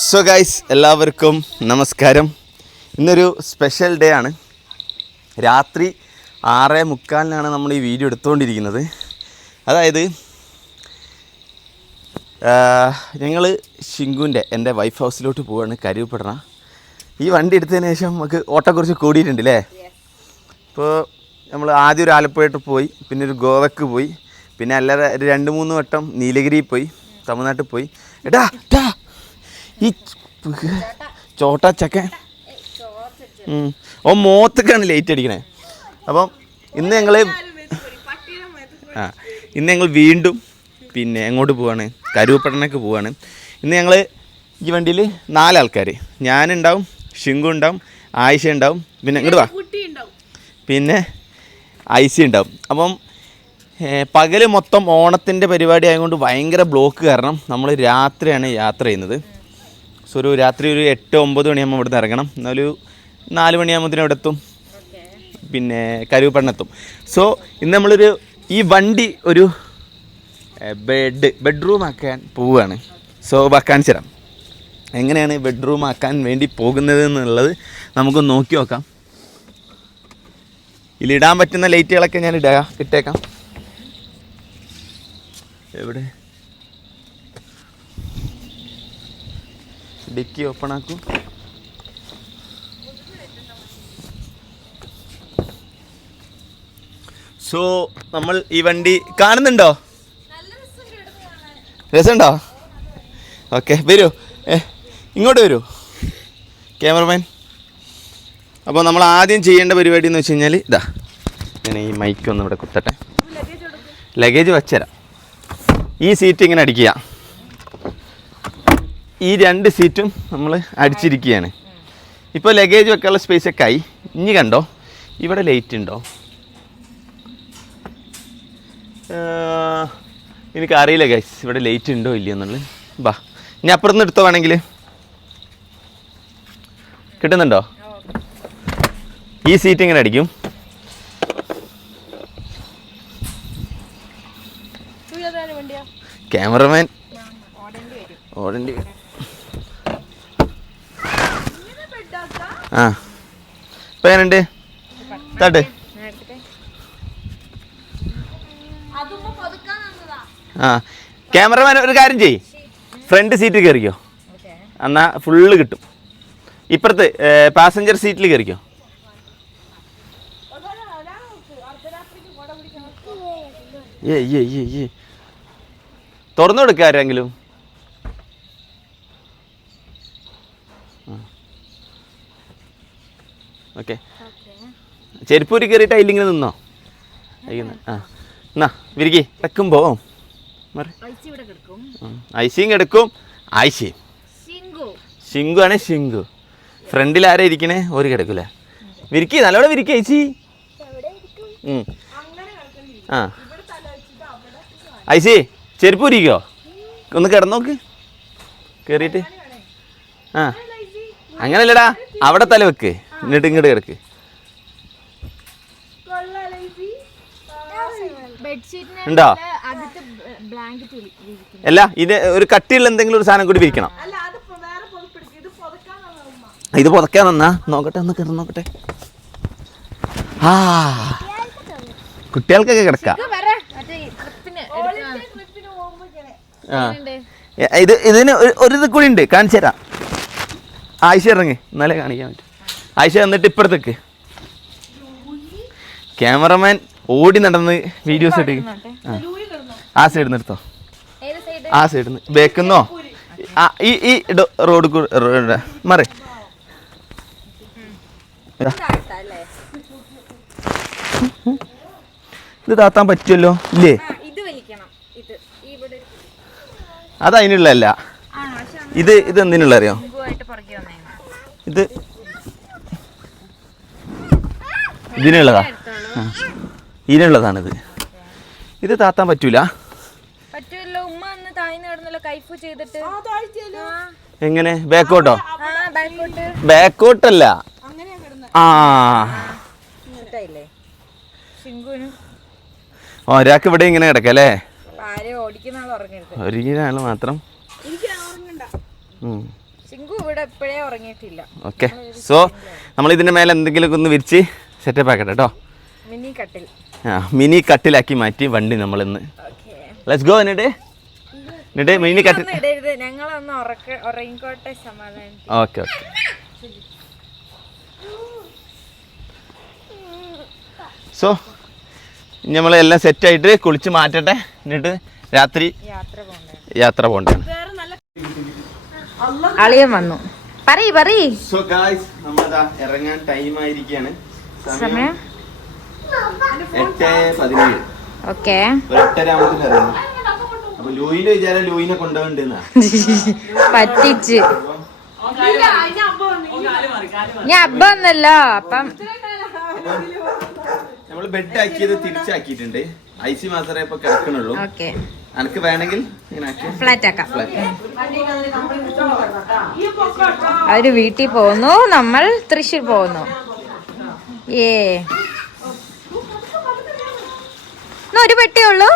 So guys എല്ലാവർക്കും നമസ്കാരം. ഇന്നൊരു സ്പെഷ്യൽ ഡേ ആണ്. രാത്രി ആറ് മുക്കാലിനാണ് നമ്മൾ ഈ വീഡിയോ എടുത്തുകൊണ്ടിരിക്കുന്നത്. അതായത് ഞങ്ങൾ ഷിങ്കുവിന്റെ എന്റെ വൈഫ് ഹൗസിലോട്ട് പോവാണ് കരുവപ്പെടണ ഈ വണ്ടി എടുത്തതിന് ശേഷം നമുക്ക് ഓട്ടക്കുറിച്ച് കുറച്ച് കൂടിയിട്ടുണ്ട് അല്ലേ ഇപ്പോൾ നമ്മൾ ആദ്യം ഒരു ആലപ്പുഴയിട്ട് പോയി പിന്നെ ഒരു ഗോവയ്ക്ക് പോയി പിന്നെ അല്ലാതെ രണ്ട് മൂന്ന് വട്ടം നീലഗിരി പോയി തമിഴ്നാട്ടിൽ പോയി. എടാ ഈ ചോട്ടാ ചക്കൻ ഓ മോത്തക്കാണ് ലൈറ്റ് അടിക്കണേ. അപ്പം ഇന്ന് ഞങ്ങൾ ആ ഇന്ന് ഞങ്ങൾ വീണ്ടും പിന്നെ എങ്ങോട്ട് പോവാണ്? കരുവപ്പട്ടണക്ക് പോവാണ്. ഇന്ന് ഞങ്ങൾ ഈ വണ്ടിയിൽ നാലാൾക്കാർ ഞാനുണ്ടാവും ഷിങ്കു ഉണ്ടാവും ആയിഷ ഉണ്ടാവും പിന്നെ ഇങ്ങോട്ട് വാ. പിന്നെ ഐസി ഉണ്ടാവും. അപ്പം പകൽ മൊത്തം ഓണത്തിന്റെ പരിപാടി ആയതുകൊണ്ട് ഭയങ്കര ബ്ലോക്ക് കാരണം നമ്മൾ രാത്രിയാണ് യാത്ര ചെയ്യുന്നത്. സോ ഒരു രാത്രി ഒരു എട്ട് ഒമ്പത് മണിയാകുമ്പോൾ ഇവിടുന്ന് ഇറങ്ങണം. എന്നാലൊരു നാല് മണിയാകുമ്പോഴത്തേനും ഇവിടെ എത്തും. പിന്നെ കരുവപ്പെണ്ണെത്തും സോ ഇന്ന് നമ്മളൊരു ഈ വണ്ടി ഒരു ബെഡ് ബെഡ്റൂം ആക്കാൻ പോവുകയാണ്. സോ കാണിച്ചു തരാം എങ്ങനെയാണ് ബെഡ്റൂം ആക്കാൻ വേണ്ടി പോകുന്നത് എന്നുള്ളത് നമുക്ക് നോക്കി നോക്കാം. ഇതിലിടാൻ പറ്റുന്ന ലൈറ്റുകളൊക്കെ ഞാൻ ഇടാം ഇട്ടേക്കാം. എവിടെ? ഡിക്കി ഓപ്പൺ ആക്കൂ സോ നമ്മൾ ഈ വണ്ടി കാണുന്നുണ്ടോ? രസമുണ്ടോ? ഓക്കെ വരൂ. ഏ ഇങ്ങോട്ട് വരൂ. ക്യാമറമാൻ അപ്പോൾ നമ്മൾ ആദ്യം ചെയ്യേണ്ട പരിപാടി എന്ന് വെച്ച് കഴിഞ്ഞാൽ ഇതാ. ഞാൻ ഈ മൈക്ക് ഒന്ന് ഇവിടെ കുത്തട്ടെ. ലഗേജ് വച്ചുതരാം ഈ സീറ്റ് ഇങ്ങനെ അടിക്കുക. ഈ രണ്ട് സീറ്റും നമ്മൾ അടിച്ചിരിക്കുകയാണ്. ഇപ്പോൾ ലഗേജ് വെക്കാനുള്ള സ്പേസ് ഒക്കെ ആയി. ഇനി കണ്ടോ? ഇവിടെ ലൈറ്റ് ഉണ്ടോ? എനിക്ക് എനിക്കറിയില്ല ഗൈസ് ഇവിടെ ലൈറ്റ് ഉണ്ടോ ഇല്ലയോ എന്നുള്ളത്. ബാ ഇനി അപ്പുറത്തുനിന്ന് എടുത്തോ വേണമെങ്കിൽ കിട്ടുന്നുണ്ടോ? ഈ സീറ്റ് ഇങ്ങനെ അടിക്കും. ക്യാമറമാൻ ഓടേണ്ടി വരും. ആ. ഇപ്പം എങ്ങനെയുണ്ട്? തട്ട് ആ. ക്യാമറമാൻ ഒരു കാര്യം ചെയ്യ്. ഫ്രണ്ട് സീറ്റ് കയറിക്കോ എന്നാൽ ഫുള്ള് കിട്ടും. ഇപ്പുറത്ത് പാസഞ്ചർ സീറ്റിൽ കയറിക്കോ ഏ ഏ ഏ തുറന്നു കൊടുക്കുക ആരെങ്കിലും. ഓക്കെ. ചെരുപ്പൂരി കയറിയിട്ട് അതിലിങ്ങനെ നിന്നോ? ആ. എന്നാ വിരികി വെക്കുമ്പോ ഐസിയും കിടക്കും. ഐസിയും ശിങ്കു. ആണ് ശിങ്കു. ഫ്രണ്ടിൽ ആരാ ഇരിക്കണേ? ഒരു കിടക്കൂല വിരിക്കി നല്ലോണം വിരിക്കി ഐസി. ആ. ഐസി ചെരുപ്പ് ഉരിക്കോ ഒന്ന് കിടന്നോക്ക് കയറിയിട്ട് ആ. അങ്ങനല്ലടാ. അവിടെ തല വെക്ക്. എന്നിട്ട് ഇങ്ങോട്ട് കിടക്ക്. ഉണ്ടോ? അല്ല ഇത് ഒരു കട്ടിയുള്ള എന്തെങ്കിലും ഒരു സാധനം കൂടി വിരിക്കണം. ഇത് പുതക്കാൻ നന്നാ നോക്കട്ടെ ഒന്ന് കിടന്ന് നോക്കട്ടെ. ആ കുട്ടികൾക്കൊക്കെ കിടക്കാം. ഇത് ഇതിന് ഒരു- ഇത് കൂടി ഉണ്ട്. കാണിച്ചു തരാം. ആയിഷ ഇറങ്ങി. എന്നാലേ കാണിക്കാൻ പറ്റും. ആയിഷ എന്നിട്ട് ഇപ്പുറത്തേക്ക് ക്യാമറമാൻ ഓടി നടന്ന് വീഡിയോസ് എടുക്കും ആ. സൈഡിൽ ഏത് സൈഡ് ആ സൈഡിൽ നിന്ന് ബേക്കുന്നോ? ഈ ഈ റോഡ് കൂടെ മറി. ഇതാ. താത്താൻ പറ്റുമല്ലോ ഇല്ലേ? അത് അതിനുള്ളതല്ല. ഇത് ഇത് എന്തിനുള്ള അറിയോ ഇത് ഇതിനുള്ളതാ. ഇതിനുള്ളതാണിത്. ഇത് താത്താൻ പറ്റൂല. എങ്ങനെ? ബാക്കോട്ടോ? ആ ബാക്കോട്ട്. ബാക്കോട്ടല്ല. ആ. ഒരാൾക്ക് ഇവിടെ ഇങ്ങനെ കിടക്കല്ലേ? ഒരിക്കലാൾ മാത്രം. ഓക്കെ. സോ നമ്മൾ ഇതിന്റെ മേലെ എന്തെങ്കിലുമൊക്കെ ഒന്ന് വിരിച്ച് സെറ്റപ്പ് ആക്കട്ടെ കേട്ടോ മിനി കട്ടിൽ. ആ മിനി കട്ടിലാക്കി മാറ്റി വണ്ടി നമ്മൾ ഇന്ന് ലെറ്റ്സ് ഗോ എന്നിട്ട്? എന്നിട്ട് മിനി കട്ടിൽ ഞങ്ങളൊന്ന് ഉറങ്ങിക്കോട്ടെ സമാധാനം ഓക്കെ ഓക്കെ സോ നമ്മൾ എല്ലാം സെറ്റ് ആയിട്ട് കുളിച്ച് മാറ്റട്ടെ. എന്നിട്ട് രാത്രി യാത്ര പോണ്ട. യാത്ര പോകണ്ടേ അളിയൻ വന്നു. പറയ് പറയ്. സോ ഗായ്സ് നമ്മളതാ ഇറങ്ങാൻ ടൈം ആയിരിക്കുകയാണ് സമയം? എട്ട് പതിനേഴ്. ഓക്കെ. ഒരു എട്ടര ആകുമ്പോൾ ഇറങ്ങും അപ്പൊ ലൂയിന്റെ വിചാരം ലൂയിനെ കൊണ്ടുപോകണ്ടെന്നാ. പറ്റിച്ച്. ഞാൻ അബ്ബ വന്നല്ലോ അപ്പം നമ്മൾ ബെഡ് ആക്കിയത് തിരിച്ചാക്കിയിട്ടുണ്ട്. ഐ സി മാത്രമേ ഇപ്പൊ കിടക്കണുള്ളൂ. ഓക്കെ. അനക്ക് വേണമെങ്കിൽ ഫ്ലാറ്റ് ആക്കാം. ഫ്ലാറ്റ്. അവർ വീട്ടിൽ പോകുന്നു. നമ്മൾ തൃശ്ശൂർ പോകുന്നു. ഏ. ഒരു പെട്ടിയേ ഉള്ളൂ?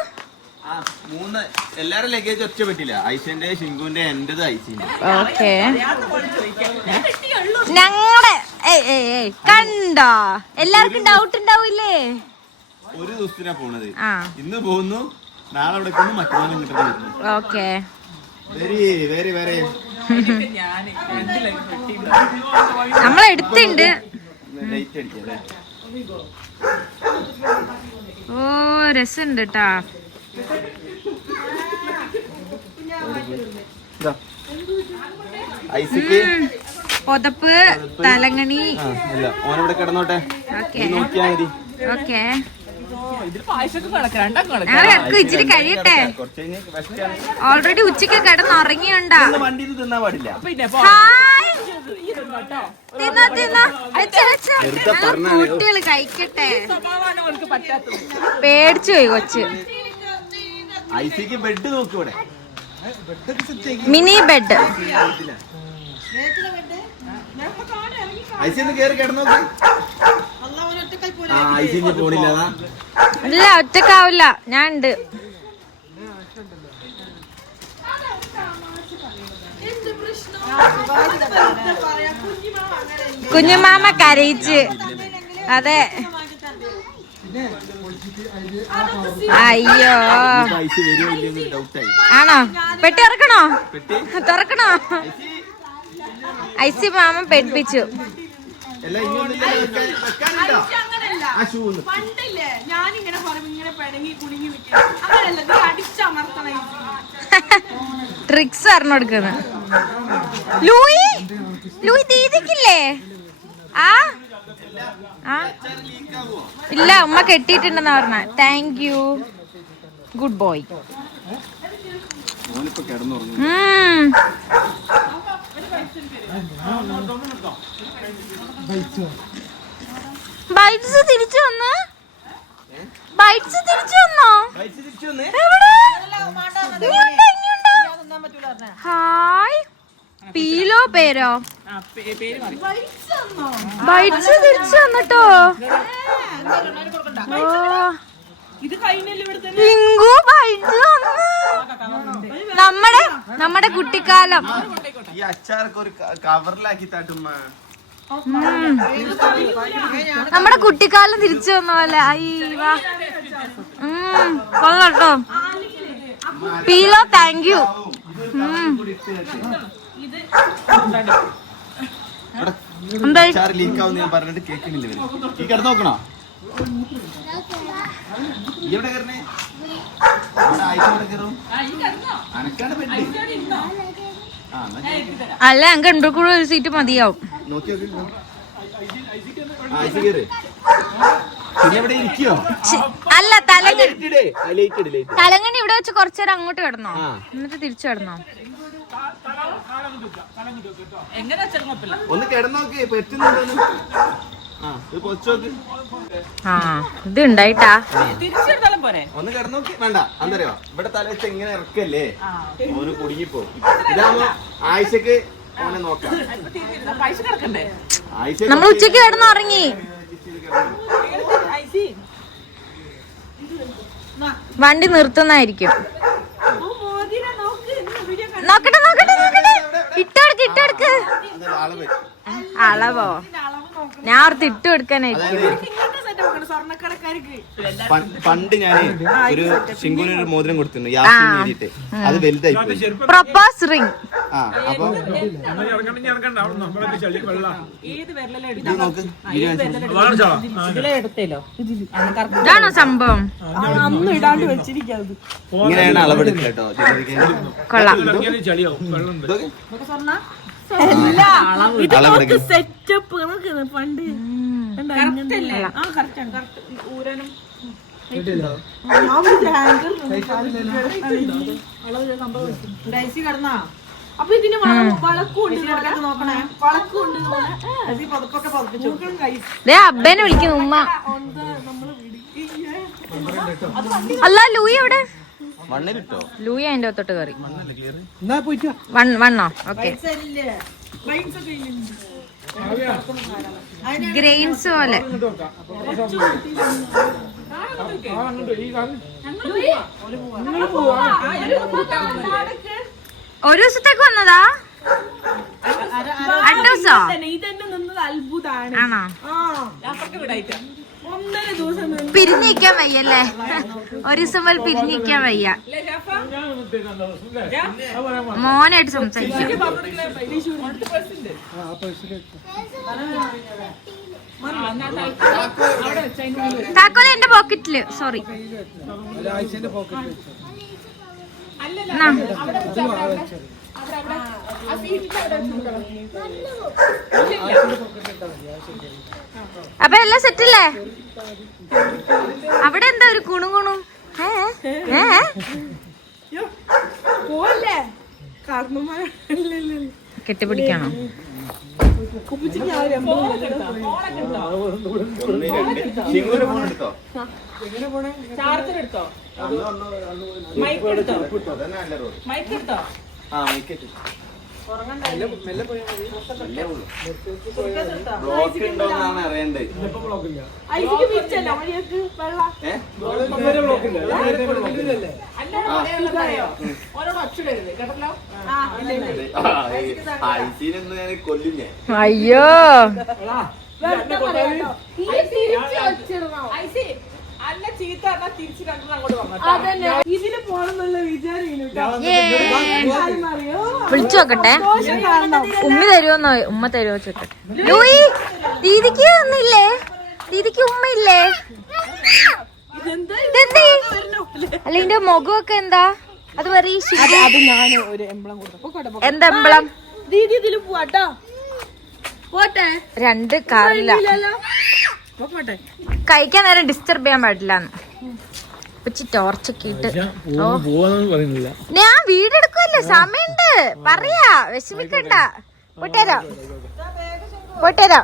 മൂന്ന്. എല്ലാരും ലഗേജ് ഒറ്റ പെട്ടില്ല ഐസിന്റെ ഷിങ്കുവിന്റെ എന്റേത് ഐസിന്റെ ഓക്കെ. ഞങ്ങളുടെ കണ്ടോ? എല്ലാവർക്കും ഡൗട്ട് ഉണ്ടാവില്ലേ? ഒരു ദിവസത്തിനാ പോണത്. ഇന്ന് പോകുന്നു. നാളെ അവിടെ മറ്റന്നാൾ വരുന്നു. ഓക്കെ. Very very very. നമ്മൾ ഓ രസമുണ്ട് കേട്ടാ പൊതപ്പ് തലങ്ങണി. ഓനിവിടെ കിടന്നോട്ടെ. ഓക്കെ. നോക്കിയാ മതി. ഇച്ചിരി കഴിയട്ടെ. ഓൾറെഡി ഉച്ചയ്ക്ക് കിടന്നുറങ്ങിയുണ്ടാ. ഇന്ന് കുട്ടികൾ കഴിക്കട്ടെ. പേടിച്ചു പോയി കൊച്ച്. ഐസിക്ക് ബെഡ് നോക്ക് ഇവിടെ. മിനി ബെഡ് ഇല്ല ഒറ്റക്കാവില്ല. ഞാൻ ഉണ്ട് കുഞ്ഞുമാമ കരയിച്ച്. അതെ. അയ്യോ. ആണോ? പെട്ടി ഇറക്കണോ തുറക്കണോ? IC mama പെട്ടിപ്പിച്ചു. പണ്ടില്ലേ? ഞാനിങ്ങനെ പറയുമ്പോ ഇങ്ങനെ പിണങ്ങി കുടുങ്ങി നിൽക്കുക അങ്ങനെയല്ല നീ അടിച്ചമർത്തണ. ട്രിക്സ് അറിഞ്ഞു കൊടുക്കുന്നു. ലൂയി? ലൂയി ദീദിക്കില്ലേ ആ? ആ? ഇല്ല ഉമ്മ കെട്ടിയിട്ടുണ്ടെന്നാ പറഞ്ഞ. Thank you good boy bites തിരിച്ചു വന്ന്? ബൈറ്റ്സ് തിരിച്ചു വന്നോ? എവിടെ? ഹായ് പീലോ പേരോ? ബൈറ്റ്സ് തിരിച്ചു വന്നിട്ടോ? നമ്മടെ നമ്മടെ കഴിഞ്ഞല്ലേ ഇവിടുത്തെ പിങ്കു ബൈറ്റ്സ് വന്ന്. നമ്മുടെ നമ്മുടെ കുട്ടിക്കാലം. ഈ അച്ചാർക്ക് ഒരു കവറിലാക്കി തട്ടുമ്മ. നമ്മുടെ കുട്ടിക്കാലം തിരിച്ചു വന്ന പോലെ. അയ്യവാ കൊള്ളട്ടോ പീലോ താങ്ക് യു പറഞ്ഞിട്ട് കേൾക്കണില്ല. ഈ കിടന്നു നോക്കണോ? കയറണേ. അല്ല ഞങ്ങൾക്ക് രണ്ടു കൂടെ ഒരു സീറ്റ് മതിയാവും. അല്ല തലങ്ങണി ഇവിടെ വെച്ച് കുറച്ചേരം അങ്ങോട്ട് കിടന്നോ. എന്നിട്ട് തിരിച്ചു കിടന്നോ. ഒന്ന് കിടന്നോക്ക് ആ ഇത് പൊച്ചു നോക്ക് ആ ഇത് ഉണ്ടായിട്ടാ? ഒന്ന് കിടന്നോക്കി. വേണ്ട എന്തറിയോ ഇവിടെ തല വെച്ച് ഇങ്ങനെ ഇറക്കല്ലേ? ഓന് കുടുങ്ങിപ്പോ ഇതാവുമ്പോ ആയിഷക്ക് ഓനെ നോക്കാം. ഇപ്പൊ പൈസ കിടക്കണ്ടേ? ആയിഷ നമ്മൾ ഉച്ചയ്ക്ക് കിടന്നു ഇറങ്ങി വണ്ടി നിർത്തുന്നതായിരിക്കും അളവോ? ഞാൻ ഓർത്ത് ഇട്ട് കൊടുക്കാനായിരിക്കും പണ്ട് ഞാൻ ഒരു ശിങ്കുവിന് ഒരു മോതിരം കൊടുത്തിരുന്നു യാസിന് അത് വലുതായി പോയി പ്രൊപ്പോസ് റിംഗ് ആ അപ്പൊ ഇതാണോ സംഭവം? അന്ന് ഇടാണ്ട് വെച്ചിരിക്കുന്നത് ഇങ്ങനെയാണ് അളവെടുക്കുക കേട്ടോ. കൊള്ളാം. ഇത് അളവെടുക്കുക സെറ്റപ്പ് പണ്ട്. അപ്പൊ ഇതിന് വളക്കുണ്ട് നോക്കണേ. വളക്കുണ്ട് പതപ്പൊക്കെ പതപ്പിച്ചു ദേ അബ്ബനെ വിളിക്കുന്നു ഉമ്മ. അല്ല ലൂയി എവിടെ? ലൂയി അതിന്റെ അകത്തോട്ട് കയറി വണ്ണോ? ഓക്കെ. ഗ്രെയിൻസ് പോലെ. ഒരു ദിവസത്തേക്ക് വന്നതാ? രണ്ടു ദിവസോ? ആണോ? പിരിഞ്ഞിരിക്കാൻ വയ്യല്ലേ ഒരു ദിവസം പോലെ പിരിഞ്ഞിരിക്കാൻ വയ്യ മോനായിട്ട് സംസാരിക്കാം താക്കോല എന്റെ പോക്കറ്റിൽ സോറി അപ്പൊ എല്ലാം സെറ്റല്ലേ അവിടെ എന്താ ഒരു കുണു കുണു? കെട്ടിപ്പിടിക്കാണോ? ഫോൺ എടുത്തോ. ചാർജർ എടുത്തോ? അന്ന് വന്ന് അന്ന് വന്ന് മൈക്ക് എടുത്തോ? ആ മൈക്ക് എടുത്തോ. ബ്ലോക്ക് ഉണ്ടോന്നാണ് കൊല്ലും ഞാൻ അയ്യോ. ഐസി അല്ല ചീത്ത തിരിച്ച് അങ്ങോട്ട് ഇതിന് പോണെന്നുള്ള വിചാരം അറിയോ? വിളിച്ചു നോക്കട്ടെ. ഉമ്മ തരുമോന്നോ ഉമ്മ തരുമോ ചോദിക്കട്ടെ. ലൂയി. ദീദിക്ക് ഒന്നില്ലേ ദീദിക്ക് ഉമ്മ ഇല്ലേ ഇതെന്തേ? അല്ല ഇതിന്റെ മുഖമൊക്കെ എന്താ? അത് പറയും ശരി. ഞാൻ ഒരു എംബ്ലം കൊടുത്തു. എന്താ ദീദി ഇതിൽ പോവാട്ടോ പോട്ടെ. രണ്ട് കാറില്ല കഴിക്കാൻ നേരം ഡിസ്റ്റർബ് ചെയ്യാൻ പാടില്ല ഉച്ചി ടോർച്ചൊക്കെ ഇട്ട്. ഞാൻ വീടെടുക്കുവല്ലോ സമയണ്ട്. പറയാ വിഷമിക്കണ്ട. പൊട്ടേരോ പൊട്ടേരോ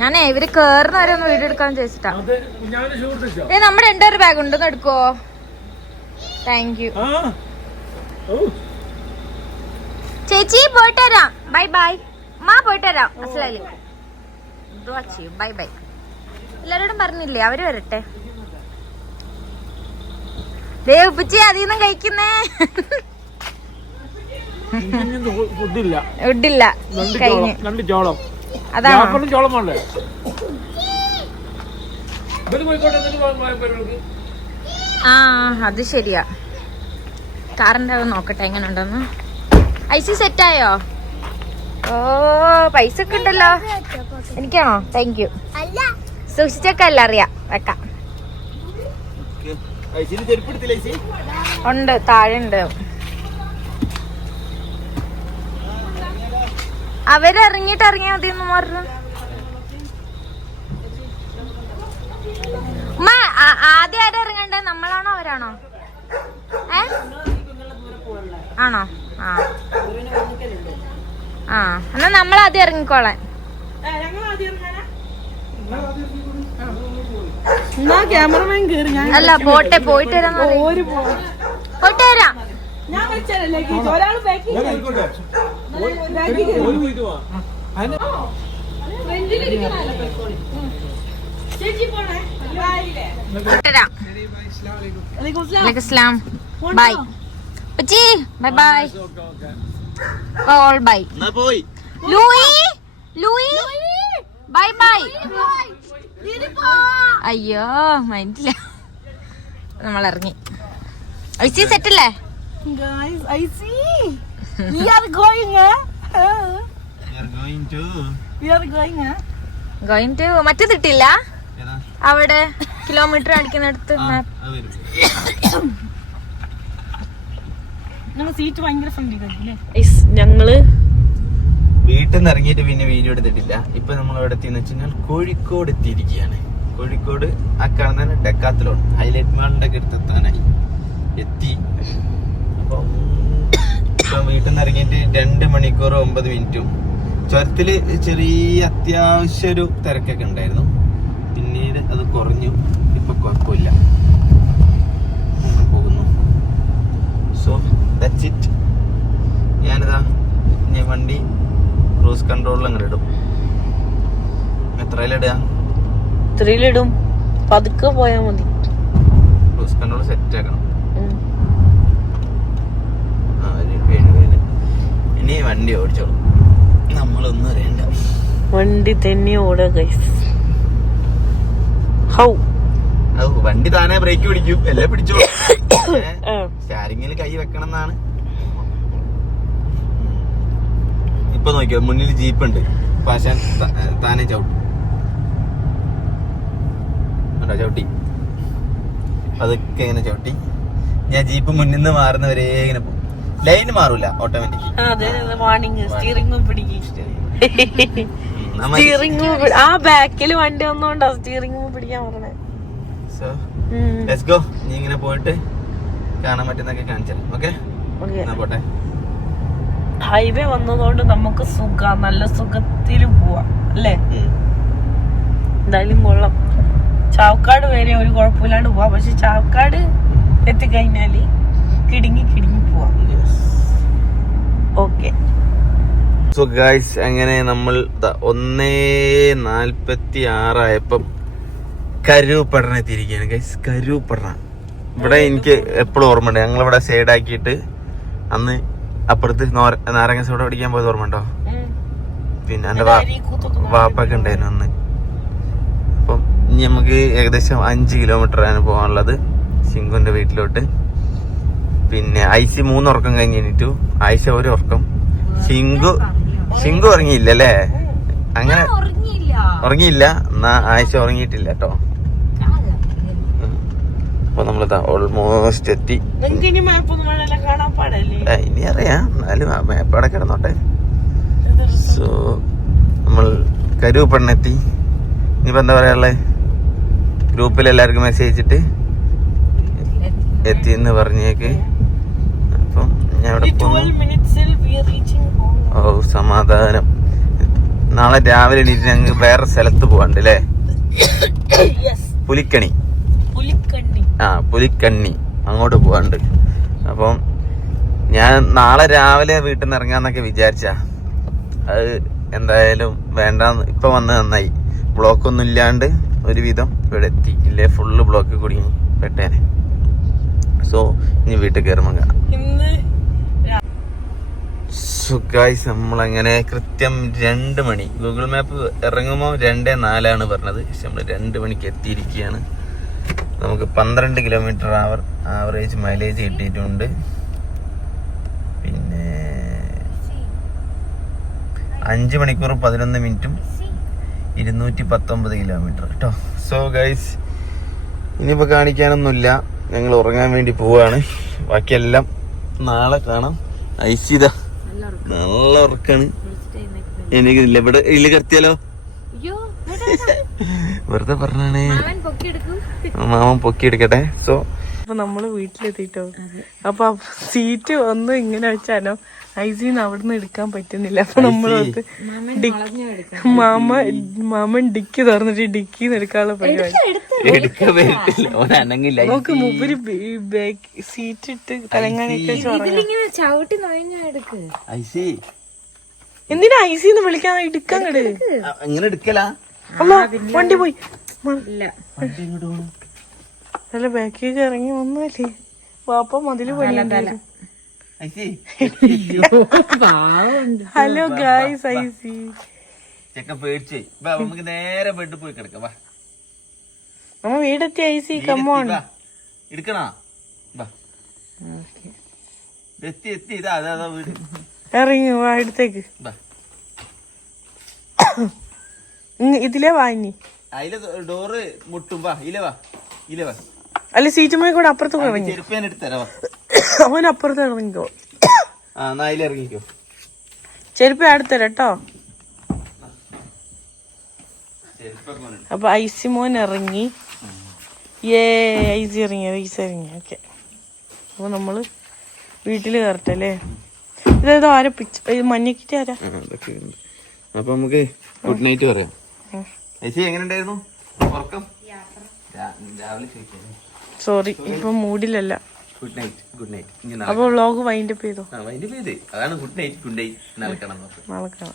ഞാനേ ഇവർ കേറുന്ന വരെ ഒന്ന് വീഡിയോ എടുക്കാൻ ചോദിച്ചിട്ടാ. ഏ നമ്മുടെ എന്റെ ഒരു ബാഗ് ഉണ്ടെന്ന് എടുക്കോ താങ്ക് യു ആ. ഓ ചേച്ചി പോയിട്ട് വരാം. ബൈ ബൈ മാ പോയിട്ട് വരാം. അസലാലി ബൈ ബൈ എല്ലാരോടും പറഞ്ഞില്ലേ? അവർ വരട്ടെ. ദേ ദേവുപ്പച്ചി അതിന്നും കഴിക്കുന്നേ. ചോളം അതാണോ? ജാപ്പനും ചോളം വേണ്ടേ? ഇവർ പോയിക്കോട്ടെ എന്നിട്ട് പോ- പോ- പരിപാടിക്ക്. ആ അത് ശരിയാ. കാറിന്റെ അത് നോക്കട്ടെ എങ്ങനെ ഉണ്ടെന്ന് ഐ സി സെറ്റ് ആയോ ഓ പൈസ ഒക്കെ ഉണ്ടല്ലോ എനിക്കാണോ? താങ്ക് യു സൂക്ഷിച്ചൊക്കെ അല്ല അറിയാം. വെക്കാം. ഉണ്ട് താഴെ ഉണ്ട് ഇറങ്ങിയാ മതി എന്ന് പറഞ്ഞു. ആദ്യം ആരാ ഇറങ്ങണ്ടേ? നമ്മളാണോ അവരാണോ? ഏ? ആണോ? ആ. ആ എന്നാ നമ്മൾ ആദ്യം ഇറങ്ങിക്കോളാൻ. ഞങ്ങൾ ആദ്യം ഇറങ്ങാനാ? എന്നാ ക്യാമറമാൻ കേറി ഞാൻ അല്ല പോട്ടെ പോയിട്ട് വരാം. പോയിട്ട് വരാം. ബൈ. പച്ചി ബൈ ബൈ. ഓൾ ബൈ എന്നാ പോയി? Louie Louie. ബൈ ബൈ അയ്യോ മൈൻഡില്ല നമ്മൾ ഇറങ്ങി ഐസി സെറ്റ് അല്ലേ Guys, I see. We are going, huh? Are we are going, huh? Going to മറ്റേ ഇട്ടില്ല അവിടെ. കിലോമീറ്റർ അടിക്കുന്നിടത്ത് സീറ്റ് ഭയങ്കര ഞങ്ങൾ വീട്ടിൽ നിന്ന് ഇറങ്ങിയിട്ട് പിന്നെ വീഡിയോ എടുത്തിട്ടില്ല. ഇപ്പൊ നമ്മൾ എവിടെ എത്തിയെന്ന് വെച്ച് കഴിഞ്ഞാൽ കോഴിക്കോട് എത്തിയിരിക്കുകയാണ്. കോഴിക്കോട് ആ കാണുന്ന ഡെക്കാത്തിലോൺ. ഹൈലൈറ്റ് മാളിന്റെ ഒക്കെ അടുത്ത് എത്താനായി. എത്തി. അപ്പം ഇപ്പൊ വീട്ടിൽ നിന്ന് ഇറങ്ങിയിട്ട് രണ്ട് മണിക്കൂർ ഒമ്പത് മിനിറ്റും. ചുരത്തിൽ ചെറിയ അത്യാവശ്യ ഒരു തിരക്കൊക്കെ ഉണ്ടായിരുന്നു. പിന്നീട് അത് കുറഞ്ഞു. ഇപ്പൊ കുഴപ്പമില്ല അങ്ങനെ പോകുന്നു സോ ദാറ്റ്സ് ഇറ്റ് ഞാനിതാ ഇനി വണ്ടി ക്രൂസ് കൺട്രോളിൽ അങ്ങനെ ഇടും. എത്രയിലിടുക ത്രില്ലിടും പതുക്കെ പോയാ മതി. ക്രൂസ് കൺട്രോൾ സെറ്റ് ആക്കണം. ഇനി വണ്ടി ഓടിച്ചോളൂ. നമ്മളൊന്നും അറിയണ്ട. വണ്ടി തന്നെ ഓടുക ഗൈസ് ഹൗ. വണ്ടി താനേ ബ്രേക്ക് പിടിക്കും. എല്ലാം പിടിച്ചോ സ്റ്റാരിങ്ങിൽ കൈ വെക്കണം എന്നാണ് ഇപ്പൊ നോക്കിയോ മുന്നിൽ ജീപ്പ് ഉണ്ട് പാശാൻ താനെ ചവിട്ടി. ചവിട്ടി. അതൊക്കെ ഇങ്ങനെ ചവിട്ടി. ഞാൻ ജീപ്പ് മുന്നിൽ നിന്ന് മാറുന്നവരെ ഇങ്ങനെ പോകും ലൈൻ മാറൂല ഓട്ടോമാറ്റിക് സ്റ്റീറിംഗ് ആ ബാക്കിൽ വണ്ടി ഒന്നുകൊണ്ടാ സ്റ്റിയറിംഗ് പിടിക്കാൻ പറഞ്ഞേ ലെറ്റ്സ് ഗോ നീ ഇങ്ങനെ പോയിട്ട് കാണാൻ പറ്റുന്നൊക്കെ കാണിച്ചാൽ ഓക്കെ പോട്ടെ. ഹൈവേ വന്നതുകൊണ്ട് നമുക്ക് സുഖ. നല്ല സുഖത്തിൽ പോവാം. അല്ലേ. എന്തായാലും കൊള്ളാം. ചാവക്കാട് വരെ ഒരു കുഴപ്പമില്ലാണ്ട് പോവാം. പക്ഷെ ചാവക്കാട് എത്തിക്കഴിഞ്ഞാൽ കിടുങ്ങി കിടുങ്ങി പോവാം. ഓക്കെ സോ ഗായ്സ് അങ്ങനെ നമ്മൾ ഒന്നേ നാൽപ്പത്തി ആറായപ്പം കരൂപ്പടന എത്തിയിരിക്കുകയാണ് ഗൈസ് കരൂപ്പടന ഇവിടെ എനിക്ക് എപ്പോഴും ഓർമ്മയുണ്ട്. ഞങ്ങളിവിടെ സൈഡാക്കിയിട്ട് അന്ന് അപ്പുറത്ത് നോര- നാരങ്ങ സോഡ പിടിക്കാൻ പോയത് ഓർമ്മയുണ്ടോ? പിന്നെ എന്റെ വാ വാപ്പൊക്കെ ഉണ്ടായിരുന്നു അന്ന്. അപ്പം ഇനി നമുക്ക് ഏകദേശം അഞ്ച് കിലോമീറ്റർ ആണ് പോകാനുള്ളത് സിംഗുന്റെ വീട്ടിലോട്ട്. പിന്നെ ഐസി മൂന്ന് ഉറക്കം കഴിഞ്ഞ് എണീറ്റു. ആയിഷ ഒരു ഉറക്കം. സിംഗു സിംഗു ഉറങ്ങിയില്ല അല്ലേ അങ്ങനെ ഉറങ്ങിയില്ല. എന്നാ ആയിഷ ഉറങ്ങിയിട്ടില്ല കേട്ടോ. അപ്പൊ നമ്മളിതാ ഓൾമോസ്റ്റ് എത്തി. ഇനി മാപ്പ് ഒന്നും കാണാൻ പാടല്ലേ? ഏ, ഇനി അറിയാം. എന്നാലും ആ മാപ്പ് അവിടെ കിടന്നോട്ടെ. സോ നമ്മൾ കരൂപ്പെണ്ണെത്തി ഇനിയിപ്പോ എന്താ പറയാനുള്ളത് ഗ്രൂപ്പിൽ എല്ലാവർക്കും മെസ്സേജ് അയച്ചിട്ട് എത്തി എന്ന് പറഞ്ഞേക്ക്. അപ്പം ഞാൻ ഇവിടെ ഓ സമാധാനം. നാളെ രാവിലെ എണീറ്റ് ഞങ്ങൾക്ക് വേറെ സ്ഥലത്ത് പോവാണ്ട് അല്ലേ യെസ് പുലിക്കണി. പുലിക്കണ്ണി ആ പുലിക്കണ്ണി. അങ്ങോട്ട് പോവാണ്ട്. അപ്പം ഞാൻ നാളെ രാവിലെ വീട്ടിൽ നിന്ന് ഇറങ്ങാന്നൊക്കെ വിചാരിച്ച. അത് എന്തായാലും വേണ്ട ഇപ്പം വന്ന് നന്നായി. ബ്ലോക്ക് ഒന്നും ഇല്ലാണ്ട് ഒരുവിധം ഇവിടെ എത്തി ഇല്ലേ ഫുള്ള് ബ്ലോക്ക് കുടുങ്ങി പെട്ടേനെ. സോ ഇനി വീട്ടിൽ കയറുമ്പോൾ കാണാം. ഇന്ന് സോ ഗായ്സ് നമ്മളങ്ങനെ കൃത്യം രണ്ട് മണി. ഗൂഗിൾ മാപ്പ് ഇറങ്ങുമ്പോൾ രണ്ടേ നാലാണ് പറഞ്ഞത്. പക്ഷെ നമ്മൾ രണ്ട് മണിക്ക് എത്തിയിരിക്കുകയാണ്. നമുക്ക് പന്ത്രണ്ട് കിലോമീറ്റർ ആവർ ആവറേജ് മൈലേജ് കിട്ടിയിട്ടുണ്ട്. പിന്നെ അഞ്ച് മണിക്കൂർ പതിനൊന്ന് മിനിറ്റും ഇരുന്നൂറ്റി പത്തൊമ്പത് കിലോമീറ്റർ കേട്ടോ. സോ ഗൈസ് ഇനിയിപ്പോൾ കാണിക്കാനൊന്നുമില്ല. ഞങ്ങൾ ഉറങ്ങാൻ വേണ്ടി പോവാണ്. ബാക്കിയെല്ലാം നാളെ കാണാം. ഐസിത നല്ല ഉറക്കാണ്. എനിക്ക് ഇല്ല. ഇവിടെ ഇതിൽ കിടത്തിയാലോ? വെറുതെ പറഞ്ഞാണേ. മാമൻ പൊക്കി എടുക്കട്ടെ സോ അപ്പൊ നമ്മൾ വീട്ടിലെത്തിട്ടോ. അപ്പൊ സീറ്റ് ഒന്ന് ഇങ്ങനെ വെച്ചാലോ? ഐസിന്ന് അവിടുന്ന് എടുക്കാൻ പറ്റുന്നില്ല. അപ്പൊ നമ്മളോട്ട് മാമ മാമൻ ഡിക്കി തുറന്നിട്ട് ഡിക്കിന്ന് എടുക്കാനുള്ള പരിപാടി. നമുക്ക് നോക്ക് ബാക്ക് സീറ്റ് ഇട്ട് തലങ്ങാനൊക്കെ. ചവിട്ടി എന്തിനാ ഐസിന്ന് വിളിക്കാൻ എടുക്കാൻ കിട്ടുക അങ്ങനെ എടുക്കലാ. വണ്ടി പോയി. ഇല്ല. അല്ല ബാക്കിലേക്ക് ഇറങ്ങി വന്നല്ലേ വാപ്പ മതിൽ ഐസി ഹലോ ഗായ്സ് ഐസി. ചെക്കൻ പേടിച്ചേ. വാ നമുക്ക് നേരെ ബെഡ് പോയി കിടക്കാം വാ. നമ്മ വീടെത്തി ഐസി. Come come on. എടുക്കണോ? വാ. എത്തി എത്തി ഇതാ അതാ അതാ വീട്. ഇറങ്ങി വാ അടുത്തേക്ക് വാ. ഇതിലേ വാങ്ങി അതിലെ ഡോറ് മുട്ടും. വാ ഇല വാ ഇല വാ. അല്ല സീറ്റുമായി കൂടെ അപ്പുറത്ത് കൂടെ ഇറങ്ങി. ചെരുപ്പ് ഞാൻ എടുത്തരാ വാ. അവൻ അപ്പുറത്ത് ഇറങ്ങിക്കോ. ആ എന്നാ അതിൽ ഇറങ്ങിക്കോ. ചെരുപ്പ് അടുത്തരാ കേട്ടോ. അപ്പൊ ഐസി മോൻ ഇറങ്ങി. ഏ ഐസി ഇറങ്ങി ഐസി ഇറങ്ങി. ഓക്കെ. അപ്പൊ നമ്മൾ വീട്ടിൽ കയറട്ടല്ലേ ഇതേതോ ആരാ പിച്ച് മഞ്ഞക്കിറ്റ് ആരാ. അപ്പൊ നമുക്ക് ഗുഡ് നൈറ്റ് പറയാം. ഐസി എങ്ങനെ ഉണ്ടായിരുന്നു ഉറക്കം രാവിലെ സോറി ഇപ്പൊ മൂഡിലല്ല ഗുഡ് നൈറ്റ് ഗുഡ് നൈറ്റ് അപ്പോൾ വ്ളോഗ് വൈൻഡപ്പ് ചെയ്തോ? വൈൻഡപ്പ് ചെയ്തേ. അതാണ് ഗുഡ് നൈറ്റ് ഗുഡ് നൈറ്റ് നടക്കണം നടക്കണം. കാണാം